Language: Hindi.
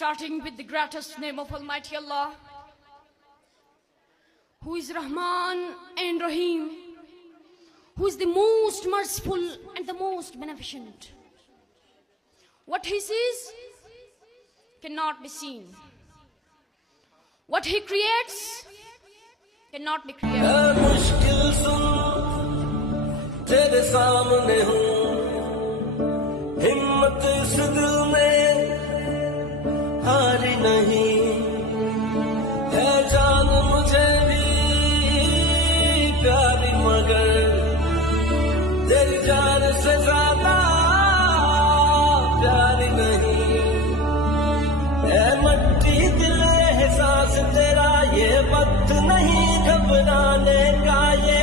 Starting with the greatest name of Almighty Allah, who is Rahman and Rahim, who is the most merciful and the most beneficent. What He sees cannot be seen. What He creates cannot be created. मुश्किल सुन तेरे सामने हूँ, हिम्मत इस दिल में हारी नहीं है, जान मुझे भी प्यारी मगर तेरी जान से ज्यादा प्यारी नहीं है। मट्टी दिल है सांस तेरा, ये वक्त नहीं घबराने का, ये